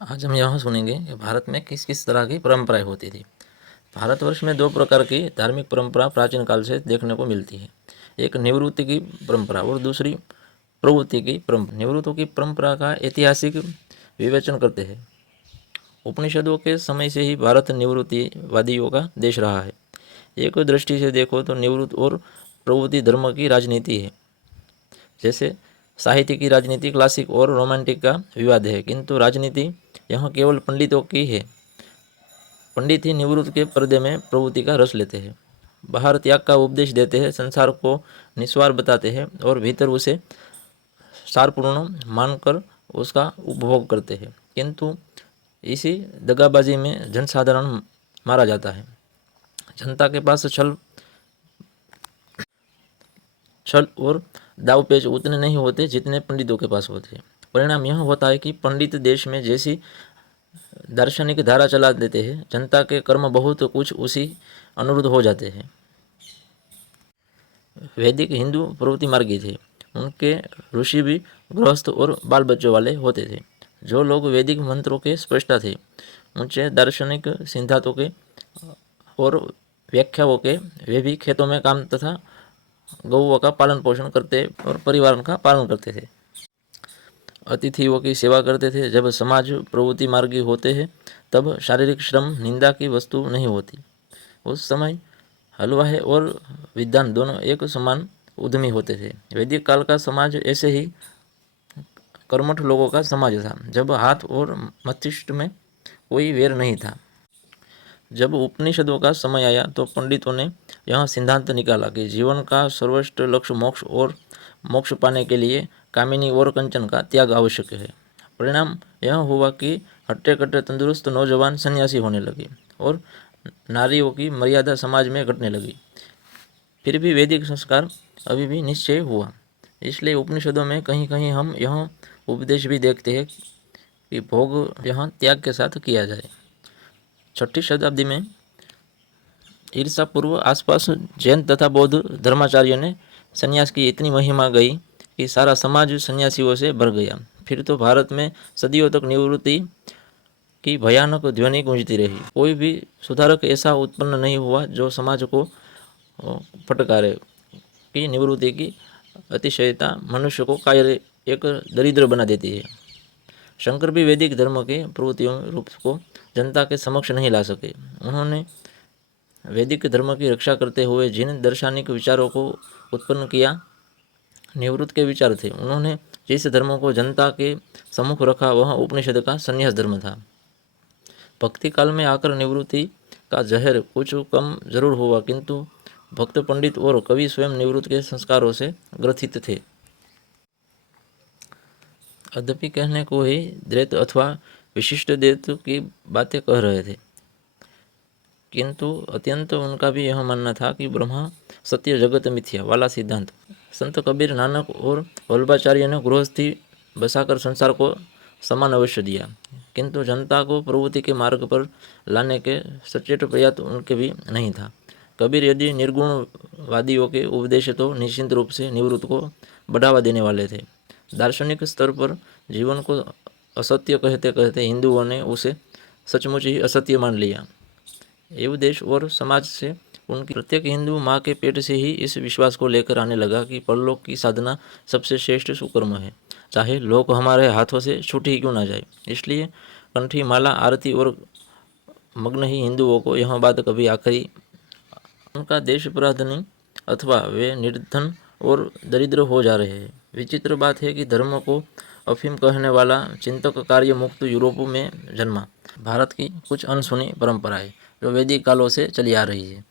आज हम यहाँ सुनेंगे कि भारत में किस किस तरह की परंपराएं होती थी। भारतवर्ष में दो प्रकार की धार्मिक परंपरा प्राचीन काल से देखने को मिलती है। एक निवृत्ति की परंपरा और दूसरी प्रवृत्ति की परंपरा। निवृत्ति की परंपरा का ऐतिहासिक विवेचन करते हैं। उपनिषदों के समय से ही भारत निवृत्तिवादियों का देश रहा है। एक दृष्टि से देखो तो निवृत्ति और प्रवृत्ति धर्म की राजनीति है। जैसे साहित्य की राजनीति क्लासिक और रोमांटिक का विवाद है, किंतु राजनीति यहाँ केवल पंडितों की है। पंडित ही निवृत्त के पर्दे में प्रवृत्ति का रस लेते हैं, बाहर त्याग का उपदेश देते हैं, संसार को निस्वार बताते हैं और भीतर उसे सारपूर्ण मानकर उसका उपभोग करते हैं। किंतु इसी दगाबाजी में जनसाधारण मारा जाता है। जनता के पास छल और दावपेच उतने नहीं होते जितने पंडितों के पास होते हैं। परिणाम यह होता है कि पंडित देश में जैसी दार्शनिक धारा चला देते हैं, जनता के कर्म बहुत कुछ उसी अनुरुद्ध हो जाते हैं। वैदिक हिंदू प्रवृत्ति मार्गी थे। उनके ऋषि भी गृहस्थ और बाल बच्चों वाले होते थे। जो लोग वैदिक मंत्रों के स्पष्टा थे, ऊंचे दार्शनिक सिद्धांतों के और व्याख्याओं के, वे भी खेतों में काम तथा गौओं का पालन पोषण करते और परिवार का पालन करते थे। अतिथियों की सेवा करते थे। जब समाज प्रवृत्ति मार्गी होते हैं तब शारीरिक श्रम निंदा की वस्तु नहीं होती। उस समय हलवाहे और विद्वान दोनों एक समान उद्यमी होते थे। वैदिक काल का समाज ऐसे ही कर्मठ लोगों का समाज था, जब हाथ और मस्तिष्क में कोई वेर नहीं था। जब उपनिषदों का समय आया तो पंडितों ने यह सिद्धांत निकाला कि जीवन का सर्वश्रेष्ठ लक्ष्य मोक्ष और मोक्ष पाने के लिए कामिनी और कंचन का त्याग आवश्यक है। परिणाम यह हुआ कि हट्टे कट्टे तंदुरुस्त नौजवान सन्यासी होने लगे और नारियों की मर्यादा समाज में घटने लगी। फिर भी वैदिक संस्कार अभी भी निश्चय हुआ। इसलिए उपनिषदों में कहीं कहीं हम यह उपदेश भी देखते हैं कि भोग यहाँ त्याग के साथ किया जाए। 6ठी शताब्दी में ईर्षा पूर्व आसपास जैन तथा बौद्ध धर्माचार्यों ने संन्यास की इतनी महिमा गई कि सारा समाज सन्यासियों से भर गया। फिर तो भारत में सदियों तक निवृत्ति की भयानक ध्वनि गूंजती रही। कोई भी सुधारक ऐसा उत्पन्न नहीं हुआ जो समाज को फटकारे कि निवृत्ति की अतिशयता मनुष्य को कायर एक दरिद्र बना देती है। शंकर भी वैदिक धर्म के प्रवृत्तियों रूप को जनता के समक्ष नहीं ला सके। उन्होंने वैदिक धर्म की रक्षा करते हुए जिन दार्शनिक विचारों को उत्पन्न किया, निवृत्त के विचार थे। उन्होंने जिस धर्म को जनता के सम्मुख रखा वह उपनिषद का संन्यास धर्म था। भक्ति काल में आकर निवृत्ति का जहर कुछ कम जरूर हुआ, किंतु भक्त पंडित और कवि स्वयं निवृत्त के संस्कारों से ग्रथित थे। अद्यपि कहने को ही द्वैत अथवा विशिष्ट द्वैत की बातें कह रहे थे, किंतु अत्यंत उनका भी यह मानना था कि ब्रह्मा सत्य जगत मिथ्या वाला सिद्धांत। संत कबीर, नानक और वल्लभाचार्य ने गृहस्थी बसाकर संसार को समान अवश्य दिया, किंतु जनता को प्रवृत्ति के मार्ग पर लाने के सचेत प्रयास उनके भी नहीं था। कबीर यदि निर्गुणवादियों के उपदेश तो निश्चित रूप से निवृत्त को बढ़ावा देने वाले थे। दार्शनिक स्तर पर जीवन को असत्य कहते कहते हिंदुओं ने उसे सचमुच ही असत्य मान लिया। एवं देश और समाज से उनकी प्रत्येक हिंदू माँ के पेट से ही इस विश्वास को लेकर आने लगा कि परलोक की साधना सबसे श्रेष्ठ सुकर्म है, चाहे लोक हमारे हाथों से छूट ही क्यों ना जाए। इसलिए कंठी माला, आरती और मग्न ही हिंदुओं को यह बात कभी आखिरी उनका देश अपराध नहीं, अथवा वे निर्धन और दरिद्र हो जा रहे हैं। विचित्र बात है कि धर्म को अफीम कहने वाला चिंतक कार्य मुक्त यूरोप में जन्मा। भारत की कुछ अनसुनी परंपराएं जो वैदिक कालों से चली आ रही है।